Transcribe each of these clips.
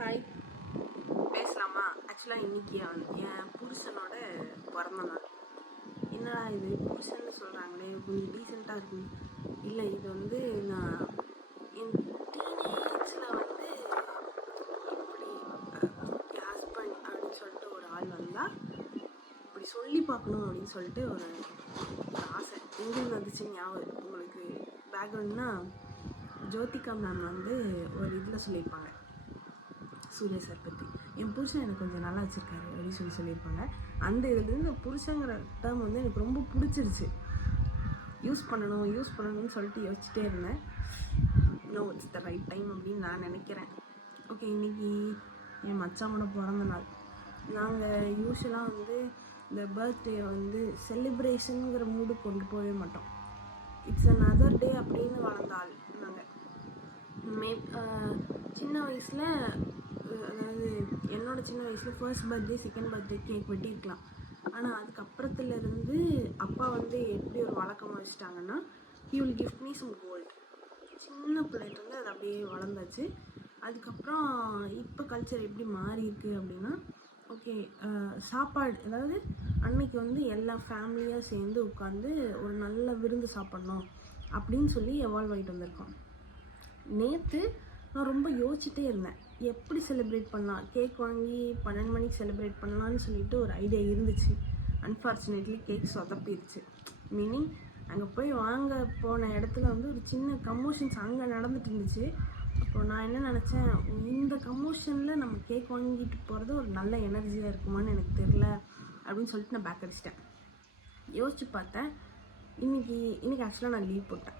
Hi, பேசலாமா? ஆக்சுவலாக இன்றைக்கி என் புருஷனோட பிறந்த நாள். என்னடா இது புருஷன்னு சொல்கிறாங்களே, கொஞ்சம் டீசெண்டாக இருக்கும். இல்லை, இது வந்து நான் என் டீனேஜில் வந்து இப்படி என் ஹஸ்பண்ட் அப்படின்னு சொல்லிட்டு ஒரு ஆள் வந்தால் இப்படி சொல்லி பார்க்கணும் அப்படின்னு சொல்லிட்டு ஒரு ஆசை. எங்கேருந்து வந்துச்சு ஞாபகம் உங்களுக்கு? பேக்ரவுண்ட்னா ஜோதிகா மேம் வந்து ஒரு இதில் சொல்லியிருப்பாங்க, சூர்யா சார் பற்றி. என் புருஷன் எனக்கு கொஞ்சம் நல்லா வச்சுருக்காரு அப்படின்னு சொல்லியிருப்பாங்க. அந்த இதுலேருந்து இந்த புருஷங்கிற டேர்ம் வந்து எனக்கு ரொம்ப பிடிச்சிருச்சு. யூஸ் பண்ணணும்னு சொல்லிட்டு யோசிச்சுட்டே இருந்தேன். No, it's the right time அப்படின்னு நான் நினைக்கிறேன். ஓகே, இன்றைக்கி என் மச்சானோட பிறந்த நாள். நாங்கள் யூஸ்வலாக வந்து இந்த பர்த்டே வந்து செலிப்ரேஷனுங்கிற மூடு கொண்டு போகவே மாட்டோம். இட்ஸ் another டே அப்படின்னு வளர்ந்தாள் நாங்கள். சின்ன வயசில், அதாவது என்னோடய சின்ன வயசில் first birthday, second birthday cake வெட்டியிருக்கலாம். ஆனால் அதுக்கப்புறத்துலேருந்து அப்பா வந்து எப்படி ஒரு வழக்கமாக வச்சுட்டாங்கன்னா, he will give me some gold. சின்ன பிள்ளைகிட்டருந்து அது அப்படியே வளர்ந்தாச்சு. அதுக்கப்புறம் இப்போ கல்ச்சர் எப்படி மாறி இருக்குது அப்படின்னா, ஓகே, சாப்பாடு, அதாவது அன்னைக்கு வந்து எல்லா ஃபேமிலியாக சேர்ந்து உட்காந்து ஒரு நல்ல விருந்து சாப்பிட்ணும் அப்படின்னு சொல்லி எவால்வ் ஆகிட்டு வந்திருக்கோம். நேற்று நான் ரொம்ப யோசிச்சுட்டே இருந்தேன், எப்படி செலிப்ரேட் பண்ணலாம். கேக் வாங்கி 12 மணிக்கு செலிப்ரேட் பண்ணலான்னு சொல்லிட்டு ஒரு ஐடியா இருந்துச்சு. Unfortunately cake சொதப்பிடுச்சு. மீனிங் அங்கே போய் வாங்க போன இடத்துல வந்து ஒரு சின்ன கமோஷன்ஸ் அங்கே நடந்துட்டு இருந்துச்சு. அப்போ நான் என்ன நினச்சேன், இந்த கமோஷனில் நம்ம கேக் வாங்கிட்டு போகிறது ஒரு நல்ல எனர்ஜியாக இருக்குமான்னு எனக்கு தெரில அப்படின்னு சொல்லிட்டு நான் பேக் அடிச்சிட்டேன். யோசிச்சு பார்த்தேன். இன்றைக்கி ஆக்சுவலாக நான் லீவ் போட்டேன்.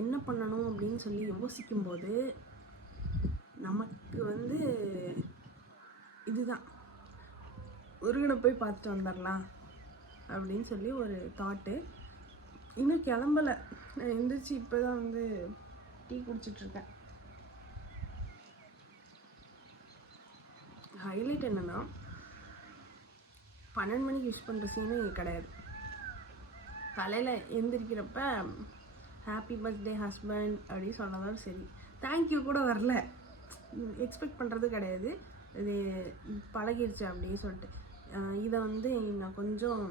என்ன பண்ணணும் அப்படின்னு சொல்லி யோசிக்கும்போது நமக்கு வந்து இதுதான், முருகனை போய் பார்த்துட்டு வந்துடலாம் அப்படின்னு சொல்லி ஒரு தாட்டு. இன்னும் கிளம்பலை. நான் எந்திரிச்சு இப்போ தான் வந்து டீ குடிச்சிட்ருக்கேன். ஹைலைட் என்னென்னா, 12 மணிக்கு விஷ் பண்ணுற சீனே கிடையாது. காலையில் எந்திரிக்கிறப்ப ஹாப்பி பர்த்டே ஹஸ்பண்ட் அப்படின்னு சொன்னதாலும் சரி, தேங்க்யூ கூட வரல. எக்ஸ்பெக்ட் பண்ணுறது கிடையாது. இது பழகிடுச்சு அப்படின்னு சொல்லிட்டு. இதை வந்து நான் கொஞ்சம்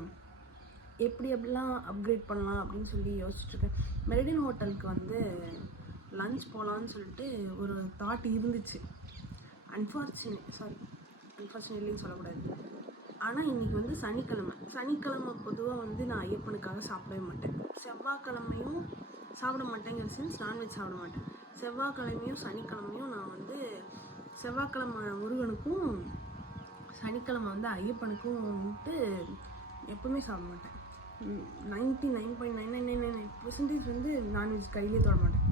எப்படிலாம் அப்கிரேட் பண்ணலாம் அப்படின்னு சொல்லி யோசிச்சுட்ருக்கேன். மெரிடியன் ஹோட்டலுக்கு வந்து லன்ச் போகலான்னு சொல்லிட்டு ஒரு தாட் இருந்துச்சு. அன்ஃபார்ச்சுனேட்லின்னு சொல்லக்கூடாது. ஆனால் இன்றைக்கி வந்து சனிக்கிழமை பொதுவாக வந்து நான் ஐயப்பனுக்காக சாப்பிடவே மாட்டேன். செவ்வாய்க்கிழமையும் சாப்பிட மாட்டேங்கிற சென்ஸ், நான்வெஜ் சாப்பிட மாட்டேன். செவ்வாய்க்கிழமையும் சனிக்கிழமையும் நான் வந்து செவ்வாய்க்கிழமை முருகனுக்கும் சனிக்கிழமை வந்து ஐயப்பனுக்கும் வந்துட்டு எப்பவுமே சாப்பிட மாட்டேன். 99.9999% வந்து நான்வெஜ் கையிலே தொட மாட்டேன்.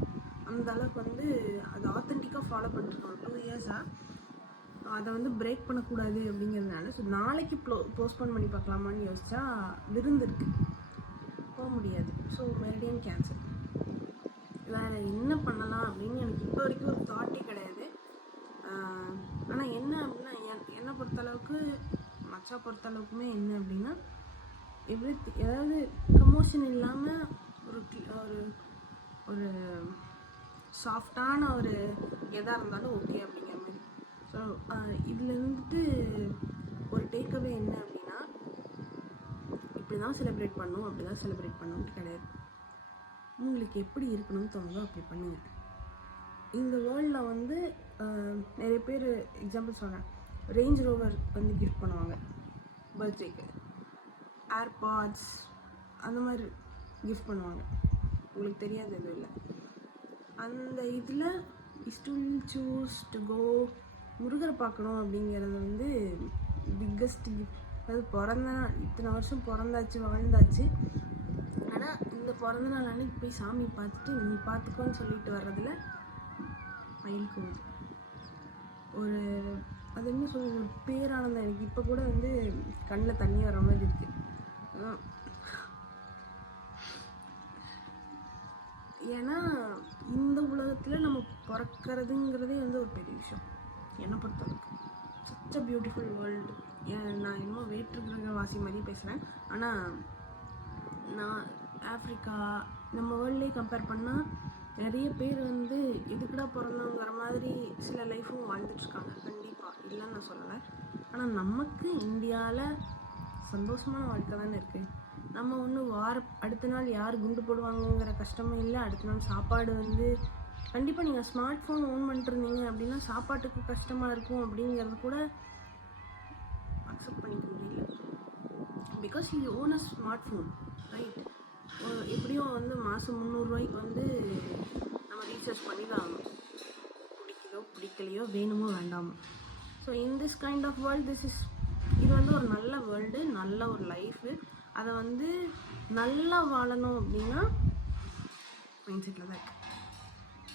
அந்த அளவுக்கு வந்து அது ஆத்தென்டிக்காக ஃபாலோ பண்ணிட்டுருக்கோம் 2 இயர்ஸாக. அதை வந்து பிரேக் பண்ணக்கூடாது அப்படிங்கிறதுனால ஸோ நாளைக்கு போஸ்ட்போன் பண்ணி பார்க்கலாமான்னு யோசிச்சா விருந்து இருக்குது, போக முடியாது. So meridian cancel. வேறு என்ன பண்ணலாம் அப்படின்னு எனக்கு இப்போ வரைக்கும் ஒரு தாட்டே கிடையாது. ஆனால் என்ன அப்படின்னா, என்னை பொறுத்தளவுக்கு மச்சா பொறுத்தளவுக்குமே என்ன அப்படின்னா, ஏதாவது கமோஷன் இல்லாமல் ஒரு ஒரு சாஃப்டான ஒரு எதாக இருந்தாலும் ஓகே அப்படிங்கிற மாதிரி. ஸோ இதில் இருந்துட்டு ஒரு டேக்அவே என்ன அப்படின்னா, இப்படி தான் செலிப்ரேட் பண்ணணும், அப்படி தான் செலிப்ரேட் பண்ணணும்னு கிடையாது. உங்களுக்கு எப்படி இருக்கணும்னு தோணுதோ அப்படி பண்ணுங்கள். இந்த வேர்ல்டில் வந்து நிறைய பேர் எக்ஸாம்பிள் சொல்கிறேன், ரேஞ்ச் ரோவர் வந்து கிஃப்ட் பண்ணுவாங்க பர்த்டேக்கு, ஏர்பாட்ஸ் அந்த மாதிரி கிஃப்ட் பண்ணுவாங்க. உங்களுக்கு தெரியாது எதுவும் இல்லை. அந்த இதில் ஸ்டில் சூஸ் டு கோ முருகரை பார்க்கணும் அப்படிங்கிறது வந்து பிக்கஸ்ட் கிஃப்ட். அதாவது பிறந்த நாள், இத்தனை வருஷம் பிறந்தாச்சு வாழ்ந்தாச்சு, ஆனால் இந்த பிறந்த நாள் அன்னைக்கு போய் சாமி பார்த்துட்டு நீ பார்த்துக்கோன்னு சொல்லிட்டு வர்றதில் மயில் கோவில் ஒரு அது என்ன சொல்லுது, ஒரு பேரானந்தம். எனக்கு இப்போ கூட வந்து கண்ணில் தண்ணி வர மாதிரி இருக்குது. ஏன்னா இந்த உலகத்தில் நம்ம பிறக்கிறதுங்கிறதே வந்து ஒரு பெரிய விஷயம் என்னை பொறுத்தளவுக்கு. Such a beautiful world. நான் இன்னும் வேற்றுக்கிரகவாசி மாதிரி பேசுகிறேன், ஆனால் நான் ஆஃப்ரிக்கா நம்ம வேர்ல்ட்லேயே கம்பேர் பண்ணால் நிறைய பேர் வந்து எதுக்குடா பிறந்தோங்கிற மாதிரி சில லைஃப்பும் வாழ்ந்துட்டுருக்காங்க. கண்டிப்பாக இல்லைன்னு நான் சொல்லலை. ஆனால் நமக்கு இந்தியாவில் சந்தோஷமான வாழ்க்கை தானே இருக்குது. நம்ம ஒன்றும் அடுத்த நாள் யார் குண்டு போடுவாங்கங்கிற கஷ்டமும் இல்லை. அடுத்த நாள் சாப்பாடு வந்து கண்டிப்பாக நீங்கள் ஸ்மார்ட் ஃபோன் ஓன் பண்ணிட்டுருந்தீங்க அப்படின்னா சாப்பாட்டுக்கு கஷ்டமாக இருக்கும் அப்படிங்கிறது கூட அக்செப்ட் பண்ணிக்க முடியல. Because you own a smart phone, right? எப்படியும் வந்து மாதம் 300 ரூபாய்க்கு வந்து நம்ம ரீசார்ஜ் பண்ணி தான் ஆகணும். பிடிக்கலையோ வேணுமோ வேண்டாமோ. So in this kind of world இது வந்து ஒரு நல்ல வேர்ல்டு, நல்ல ஒரு லைஃபு. அதை வந்து நல்லா வாழணும் அப்படின்னா மைண்ட் செட்டில் தான் இருக்குது.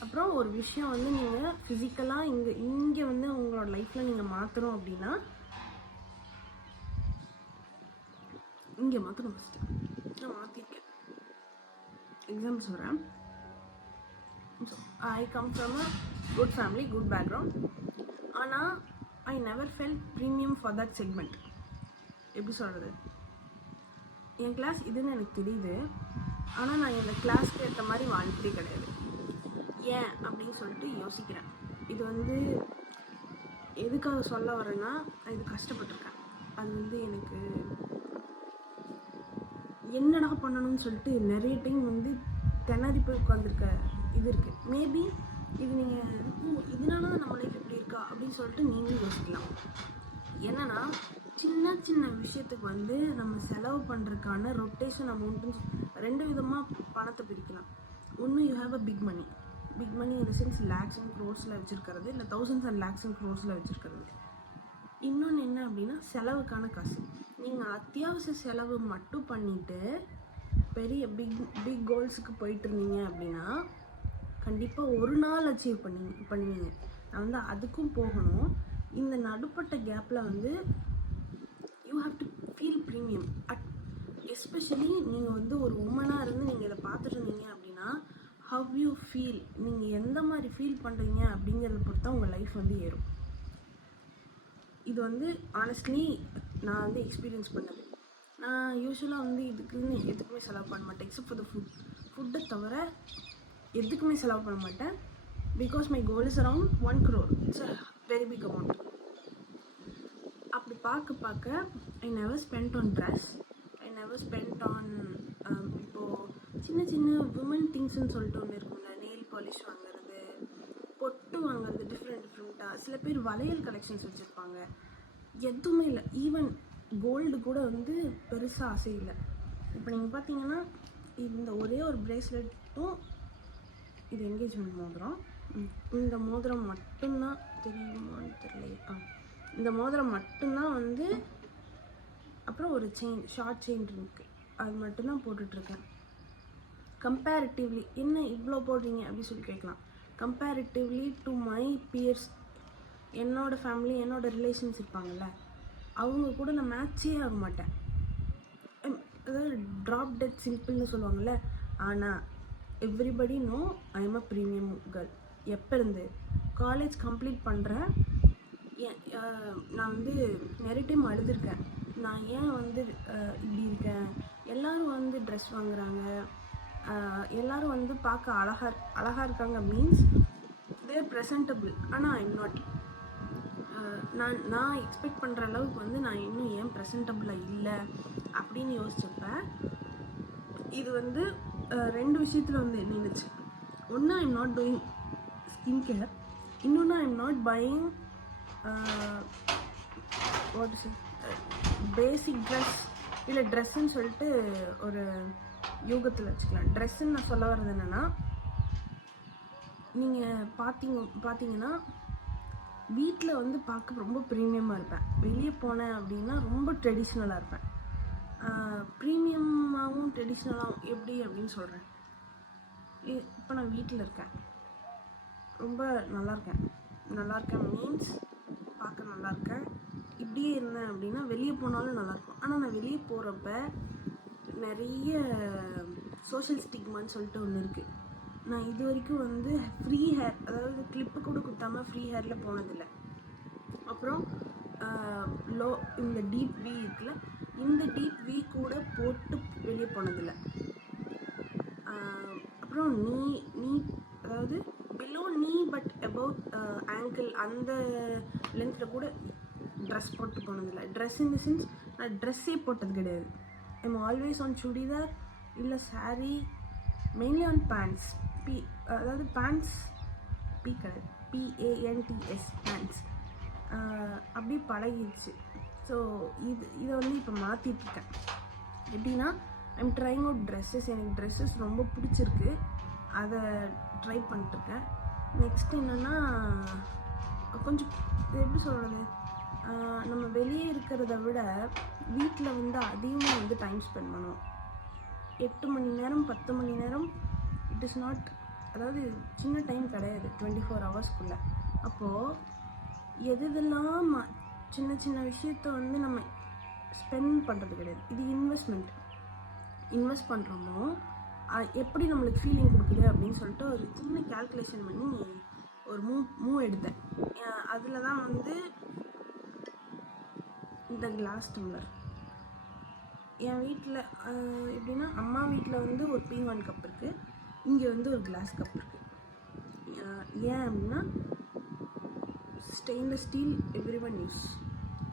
அப்புறம் ஒரு விஷயம் வந்து நீங்கள் ஃபிசிக்கலாக இங்கே வந்து உங்களோட லைஃப்பில் நீங்கள் மாற்றணும் அப்படின்னா இங்கே மாற்றணும். ஃபஸ்ட்டு நான் மாற்றிருக்கேன். எக்ஸாம்பிள் சொல்கிறேன். I come from a good family, good background. ஆனால் I never felt premium for that segment. எப்படி சொல்கிறது, என் கிளாஸ் இதுன்னு எனக்கு தெரியுது. ஆனால் நான் எங்கள் கிளாஸ்க்கு ஏற்ற மாதிரி வாழ்க்கையே கிடையாது. ஏன் அப்படின்னு சொல்லிட்டு யோசிக்கிறேன். இது வந்து எதுக்காக சொல்ல வரேன்னா, இது கஷ்டப்பட்டிருக்கேன். அது வந்து எனக்கு என்னடா பண்ணணும்னு சொல்லிட்டு நிறைய டைம் வந்து திணறி போய் உட்காந்துருக்க இது இருக்குது. மேபி இது நீங்கள் இதனால தான் நம்ம லைஃப் இப்படி இருக்கா அப்படின்னு சொல்லிட்டு நீங்களும் யோசிக்கலாம். என்னன்னா சின்ன சின்ன விஷயத்துக்கு வந்து நம்ம செலவு பண்ணுறதுக்கான ரொட்டேஷன் அமௌண்ட்டுன்னு 2 விதமாக பணத்தை பிரிக்கலாம். ஒன்று, you have a big money in the sense lakhs and க்ரோர்ஸில் வச்சுருக்கிறது, இல்லை தௌசண்ட்ஸ் அண்ட் லேக்ஸ் அண்ட் க்ரோர்ஸில் வச்சுருக்கிறது. இன்னொன்று என்ன அப்படின்னா செலவுக்கான காசு. நீங்கள் அத்தியாவசிய செலவு மட்டும் பண்ணிவிட்டு பெரிய பிக் கோல்ஸுக்கு போயிட்டு இருந்தீங்க அப்படின்னா கண்டிப்பாக ஒரு நாள் அச்சீவ் பண்ணுவீங்க. நான் வந்து அதுக்கும் போகணும். இந்த நடுப்பட்ட கேப்பில் வந்து you have to feel premium. Especially நீங்கள் வந்து ஒரு உமனாக இருந்து நீங்கள் இதை பார்த்துட்டு இருந்தீங்க அப்படின்னா ஹவ் யூ ஃபீல், நீங்கள் எந்த மாதிரி ஃபீல் பண்ணுறீங்க அப்படிங்கிறத பொறுத்து தான் உங்கள் லைஃப் வந்து ஏறும். இது வந்து ஆனஸ்ட்லி நான் வந்து எக்ஸ்பீரியன்ஸ் பண்ணது. நான் யூஸ்வலாக வந்து இதுக்குன்னு எதுக்குமே செலவு பண்ண மாட்டேன், எக்ஸப்ட் ஃபார் த ஃபுட்டை தவிர எதுக்குமே செலவு பண்ண மாட்டேன். Because my goal is around 1 crore. It's a very big amount. அப்படி பார்க்க I never spend on dress, I never spend on இப்போது சின்ன சின்ன விமன் திங்ஸ்ன்னு சொல்லிட்டு ஒன்று இருக்கும்ல, நெயில் பாலிஷ் வாங்குறது, பொட்டு வாங்குறது, டிஃப்ரெண்ட்டாக. சில பேர் வளையல் கலெக்ஷன்ஸ் வச்சுருப்பாங்க. எதுவுமே இல்லை. ஈவன் கோல்டு கூட வந்து பெருசாக ஆசை இல்லை. இப்போ நீங்கள் பார்த்தீங்கன்னா இந்த ஒரே ஒரு பிரேஸ்லெட்டும், இது என்கேஜ்மெண்ட் மோதிரம், இந்த மோதிரம் மட்டும்தான் தெரியுமான்னு தெரியல. இந்த மோதிரம் மட்டும்தான் வந்து, அப்புறம் ஒரு செயின், ஷார்ட் செயின் இருக்குது, அது மட்டும்தான் போட்டுட்ருக்கேன். கம்பேரிட்டிவ்லி என்ன இவ்வளோ போடுறீங்க அப்படின்னு சொல்லி கேட்கலாம். கம்பேரிட்டிவ்லி டு மை பியர்ஸ், என்னோடய ஃபேமிலி, என்னோடய ரிலேஷன்ஸ் இருப்பாங்கள்ல, அவங்க கூட நான் மேட்சே ஆக மாட்டேன். அதாவது ட்ராப் டெட் சிம்பிள்னு சொல்லுவாங்கள்ல. ஆனால் everybody no I am a premium girl. எப்போ இருந்து காலேஜ் கம்ப்ளீட் பண்ணுறேன். நான் வந்து நிறைய டைம் அழுதுருக்கேன். நான் ஏன் வந்து இப்படி இருக்கேன், எல்லோரும் வந்து ட்ரெஸ் வாங்குறாங்க, எல்லோரும் வந்து பார்க்க அழகாக இருக்காங்க, மீன்ஸ் தேர் ப்ரெசன்டபிள். ஆனால் ஐ எம் நாட். நான் எக்ஸ்பெக்ட் பண்ணுற அளவுக்கு வந்து நான் இன்னும் ஏன் ப்ரெசன்டபிளாக இல்லை அப்படின்னு யோசிச்சப்ப இது வந்து 2 விஷயத்தில் வந்து நின்றுச்சு. ஒன்று, I am not doing skin care. இன்னொன்று, I am not buying what is basic dress, இல்லை ட்ரெஸ்ஸுன்னு சொல்லிட்டு ஒரு யூகத்தில் வச்சுக்கலாம். ட்ரெஸ்ஸுன்னு நான் சொல்ல வர்றது என்னென்னா, நீங்கள் பார்த்தீங்கன்னா வீட்டில் வந்து பார்க்க ரொம்ப ப்ரீமியமாக இருப்பேன், வெளியே போனேன் அப்படின்னா ரொம்ப ட்ரெடிஷ்னலாக இருப்பேன். ப்ரீமியமாகவும் ட்ரெடிஷ்னலாகவும் எப்படி அப்படின்னு சொல்கிறேன். இப்போ நான் வீட்டில் இருக்கேன், ரொம்ப நல்லாயிருக்கேன் மீன்ஸ் பார்க்க நல்லாயிருக்கேன். இப்படியே இருந்தேன் அப்படின்னா வெளியே போனாலும் நல்லாயிருக்கும். ஆனால் நான் வெளியே போகிறப்ப நிறைய சோஷியல் ஸ்டிக்மான்னு சொல்லிட்டு ஒன்று இருக்குது. நான் இது வரைக்கும் வந்து ஃப்ரீ ஹேர், அதாவது கிளிப்பு கூட குத்தாமல் ஃப்ரீ ஹேரில் போனதில்லை. அப்புறம் இந்த டீப் வி இருக்குல்ல, இந்த டீப் வி கூட போட்டு வெளியே போனதில்லை. அப்புறம் நீ அதாவது பிலோ நீ பட் அபவுட் ஆங்கிள் அந்த லென்த்தில் கூட ட்ரெஸ் போட்டு போனதில்லை. ட்ரெஸ் இன் த சென்ஸ் நான் ட்ரெஸ்ஸே போட்டது கிடையாது. ஐம் ஆல்வேஸ் ஆன் சுடிதார் இல்லை சாரீ, மெயின்லி ஆன் பேண்ட்ஸ். அதாவது பேண்ட்ஸ் கிடையாது, PANTS பேண்ட்ஸ். அப்படி பழகிடுச்சு. ஸோ இதை வந்து இப்போ மாற்றிட்டுருக்கேன். எப்படின்னா ஐம் ட்ரைங் அவுட் ட்ரெஸ்ஸஸ். எனக்கு ட்ரெஸ்ஸஸ் ரொம்ப பிடிச்சிருக்கு, அதை ட்ரை பண்ணிட்டுருக்கேன். நெக்ஸ்ட் என்னென்னா கொஞ்சம் எப்படி சொல்கிறது, நம்ம வெளியே இருக்கிறத விட வீட்டில் வந்து அதிகமாக வந்து டைம் ஸ்பெண்ட் பண்ணுவோம். 8 மணி நேரம் 10 மணி நேரம் இட் இஸ் நாட், அதாவது சின்ன டைம் கிடையாது 24 ஹவர்ஸ்க்குள்ளே. அப்போது எதெல்லாம் சின்ன சின்ன விஷயத்த வந்து நம்ம ஸ்பெண்ட் பண்ணுறது கிடையாது. இது இன்வெஸ்ட் பண்ணுறோமோ எப்படி நம்மளுக்கு ஃபீலிங் கொடுக்குது அப்படின்னு சொல்லிட்டு ஒரு சின்ன கேல்குலேஷன் பண்ணி ஒரு மூவ் எடுத்தேன். அதில் தான் வந்து இந்த கிளாஸ் டம்ளர் என் வீட்டில் எப்படின்னா அம்மா வீட்டில் வந்து ஒரு பீங்கான் கப் இருக்குது, இங்கே வந்து ஒரு கிளாஸ் கப் இருக்குது. ஏன் அப்படின்னா stainless steel every one use.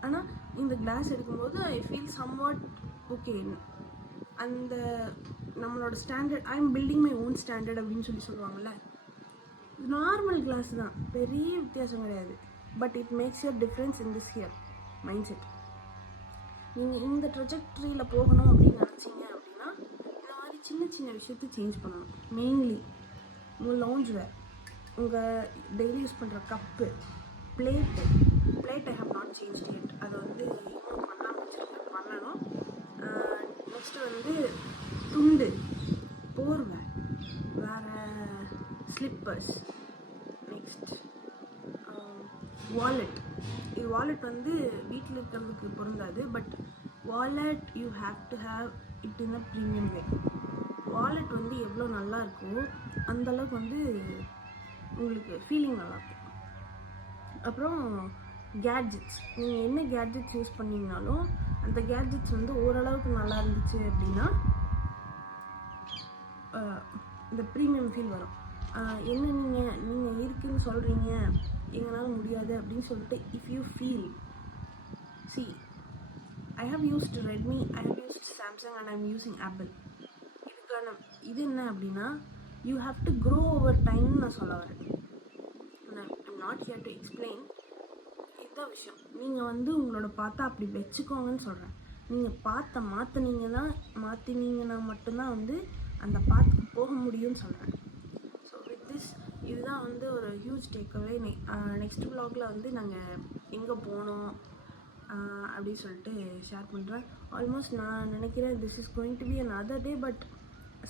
ஆனால் இந்த கிளாஸ் எடுக்கும்போது ஐ ஃபீல் சம்வாட் ஓகே, அந்த நம்மளோட standard, I am building my own standard அப்படின்னு சொல்லுவாங்கள்ல, நார்மல் கிளாஸ் தான், பெரிய வித்தியாசம் கிடையாது. But it makes your difference in this here mind set. நீங்கள் இந்த ட்ரெஜெக்டரியில் போகணும் அப்படின்னு நினச்சிங்க அப்படின்னா இந்த மாதிரி சின்ன சின்ன விஷயத்தை சேஞ்ச் பண்ணணும். மெயின்லி உங்கள் லவுஞ்ச் வேர், உங்கள் டெய்லி யூஸ் பண்ணுற cup, plate I have not change it. அதை வந்து இன்னும் பண்ணாமல் வச்சுருக்கேன், பண்ணணும். நெக்ஸ்ட்டு வந்து துண்டு, போர்வை, வேறு ஸ்லிப்பர்ஸ், நெக்ஸ்ட் வாலெட். இது வாலெட் வந்து வீட்டில் இருக்கிறதுக்கு பொருந்தாது, but wallet you have to have it in a premium way. Wallet வந்து எவ்வளோ நல்லா இருக்கோ அந்தளவுக்கு வந்து உங்களுக்கு ஃபீலிங் நல்லாயிருக்கும். அப்புறம் கேட்ஜெட்ஸ், நீங்கள் என்ன கேட்ஜெட்ஸ் யூஸ் பண்ணிங்கனாலும் அந்த கேட்ஜெட்ஸ் வந்து ஓரளவுக்கு நல்லா இருந்துச்சு அப்படின்னா இந்த ப்ரீமியம் ஃபீல் வரும். என்ன நீங்கள் இருக்குன்னு சொல்கிறீங்க, எங்களால் முடியாது அப்படின்னு சொல்லிட்டு if you feel, I have used Redmi, I have used Samsung and I am using Apple. இதுக்கான இது என்ன அப்படின்னா you have to grow over டைம்னு நான் சொல்ல வரேன். I'm not here to explain. இதுதான் விஷயம். நீங்கள் வந்து உங்களோட பார்த்தா அப்படி வச்சுக்கோங்கன்னு சொல்கிறேன். நீங்கள் மாற்றினீங்கன்னா மட்டும்தான் வந்து அந்த பாத்துக்கு போக முடியும்னு சொல்கிறேன். ஸோ வித் திஸ், இதுதான் வந்து ஒரு ஹியூஜ் டேக்அவே. நெக்ஸ்ட் வ்ளாகில் வந்து நாங்கள் எங்கே போனோம் அப்படின்னு சொல்லிட்டு ஷேர் பண்ணுறேன். ஆல்மோஸ்ட் நான் நினைக்கிறேன் this is going to be an other day, but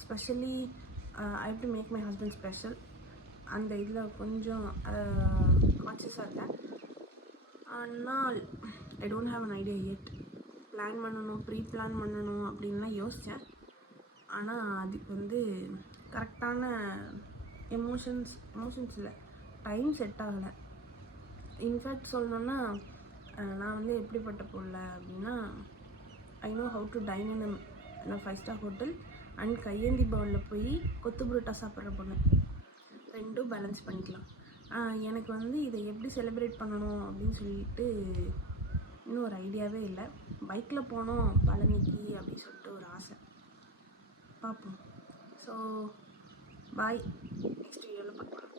specially I have to make my husband special. அந்த இதில் கொஞ்சம் கான்ஷியஸாக இருக்கேன். ஆனால் I don't have an idea yet. Pre plan பண்ணணும் அப்படின்லாம் யோசித்தேன். ஆனால் அதுக்கு வந்து கரெக்டான எமோஷன்ஸ் இல்லை, டைம் செட் ஆகலை. இன்ஃபேக்ட் சொல்லணுன்னா நான் வந்து எப்படிப்பட்ட பொருளை அப்படின்னா I know how to time in 5-star hotel and கையேந்தி பவனில் போய் கொத்து புரோட்டா சாப்பிட்ற பொண்ணு. ரெண்டும் பேலன்ஸ் பண்ணிக்கலாம். எனக்கு வந்து இதை எப்படி செலிப்ரேட் பண்ணணும் அப்படின்னு சொல்லிட்டு இன்னும் ஒரு ஐடியாவே இல்லை. பைக்கில் போனோம் பழனிக்கு அப்படின்னு சொல்லிட்டு ஒரு ஆசை, பார்ப்போம். ஸோ பாய், நெக்ஸ்ட் வீடியோவில் பார்க்கலாம்.